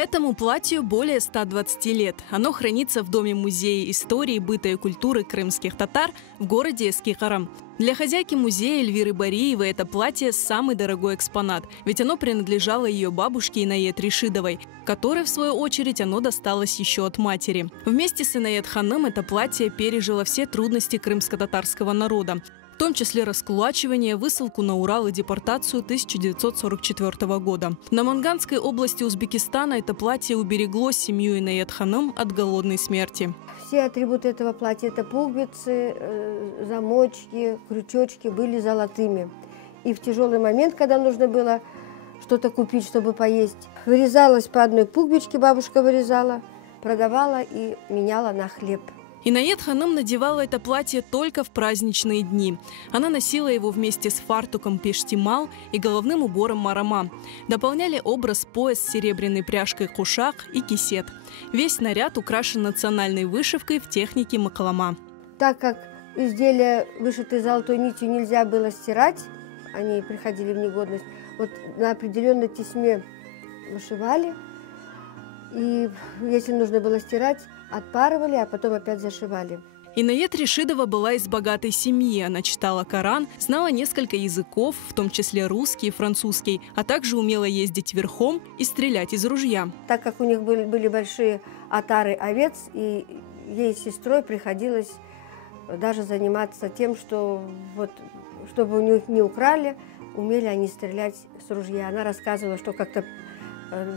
Этому платью более 120 лет. Оно хранится в Доме-музее истории, быта и культуры крымских татар в городе Эскихара. Для хозяйки музея Эльвиры Бариевой это платье – самый дорогой экспонат, ведь оно принадлежало ее бабушке Инает Ришидовой, которой, в свою очередь, оно досталось еще от матери. Вместе с Инает ханым это платье пережило все трудности крымско-татарского народа, в том числе раскулачивание, высылку на Урал и депортацию 1944 года. В Наманганской области Узбекистана это платье уберегло семью Инает ханым от голодной смерти. Все атрибуты этого платья – это пуговицы, замочки, крючочки – были золотыми. И в тяжелый момент, когда нужно было что-то купить, чтобы поесть, вырезалась по одной пуговичке, бабушка вырезала, продавала и меняла на хлеб. Инает ханым надевала это платье только в праздничные дни. Она носила его вместе с фартуком пештимал и головным убором марама. Дополняли образ пояс с серебряной пряжкой кушак и кисет. Весь наряд украшен национальной вышивкой в технике маклама. Так как изделия, вышитые золотой нитью, нельзя было стирать, они приходили в негодность, вот на определенной тесьме вышивали. И если нужно было стирать, отпарывали, а потом опять зашивали. Инает Ришидова была из богатой семьи. Она читала Коран, знала несколько языков, в том числе русский и французский, а также умела ездить верхом и стрелять из ружья. Так как у них были большие отары овец, и ей с сестрой приходилось даже заниматься тем, что вот, чтобы у них не украли, умели они стрелять с ружья. Она рассказывала, что как-то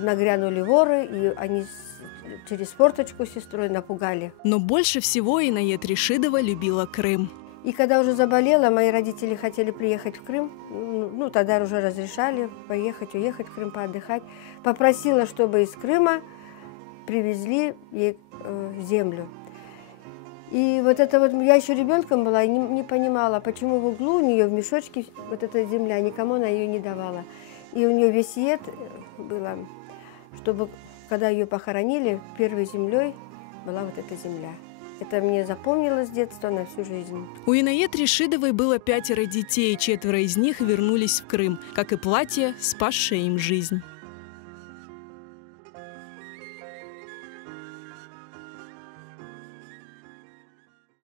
нагрянули воры, и они через форточку с сестрой напугали. Но больше всего Инает Ришидова любила Крым. И когда уже заболела, мои родители хотели приехать в Крым. Ну, тогда уже разрешали поехать, уехать в Крым, поотдыхать. Попросила, чтобы из Крыма привезли ей землю. И вот это вот, я еще ребенком была и не понимала, почему в углу у нее в мешочке вот эта земля, никому она ее не давала. И у нее весиет было, чтобы, когда ее похоронили, первой землей была вот эта земля. Это мне запомнилось с детства на всю жизнь. У Инает Ришидовой было 5 детей, 4 из них вернулись в Крым, как и платье, спасшее им жизнь.